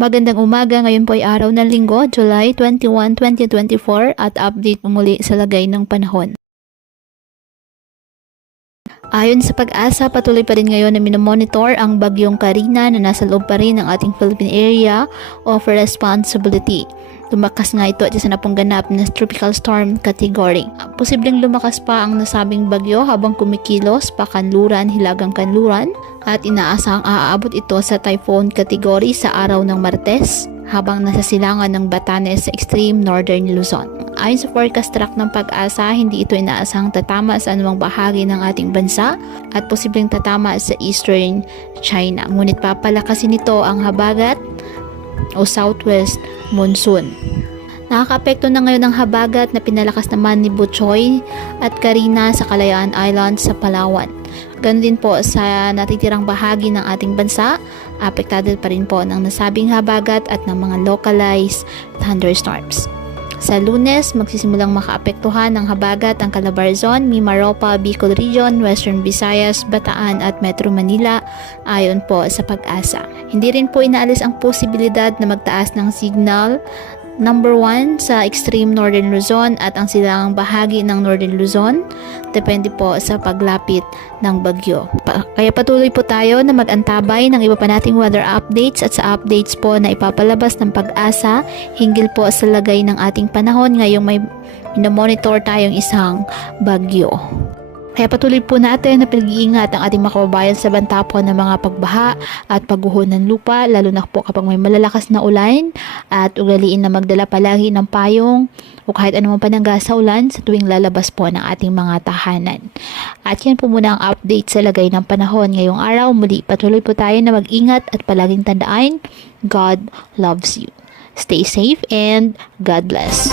Magandang umaga, ngayon po ay araw ng Linggo, July 21, 2024 at update po muli sa lagay ng panahon. Ayon sa Pag-asa, patuloy pa rin ngayon na minomonitor ang bagyong Karina na nasa loob pa rin ng ating Philippine Area of Responsibility. Lumakas nga ito at isa na pong ganap na tropical storm category. Posibleng lumakas pa ang nasabing bagyo habang kumikilos pa kanluran, hilagang kanluran at inaasahang aabot ito sa typhoon category sa araw ng Martes habang nasa silangan ng Batanes sa extreme northern Luzon. Ayon sa forecast track ng Pag-asa, hindi ito inaasahang tatama sa anumang bahagi ng ating bansa at posibleng tatama sa eastern China. Ngunit papalakasin nito ang habagat o southwest monsoon. Nakaka-apekto na ngayon ang habagat na pinalakas naman ni Butchoy at Karina sa Kalayaan Island sa Palawan. Ganon din po sa natitirang bahagi ng ating bansa, apektado pa rin po ng nasabing habagat at ng mga localized thunderstorms. Sa Lunes, magsisimulang makaapektuhan ng habagat ang Calabarzon, Mimaropa, Bicol Region, Western Visayas, Bataan at Metro Manila ayon po sa Pag-asa. Hindi rin po inaalis ang posibilidad na magtaas ng signal number 1 sa extreme northern Luzon at ang silangang bahagi ng northern Luzon. Depende po sa paglapit ng bagyo. Kaya patuloy po tayo na mag-antabay ng iba pa nating weather updates at sa updates po na ipapalabas ng Pag-asa hinggil po sa lagay ng ating panahon ngayong may minomonitor tayong isang bagyo. Kaya patuloy po natin na pinag-iingat ang ating mga kababayan sa banta po ng mga pagbaha at pagguho ng lupa, lalo na po kapag may malalakas na ulan, at ugaliin na magdala palagi ng payong o kahit anumang panangga sa ulan sa tuwing lalabas po ng ating mga tahanan. At yan po muna ang update sa lagay ng panahon ngayong araw. Muli patuloy po tayo na mag-ingat at palaging tandaan, God loves you. Stay safe and God bless.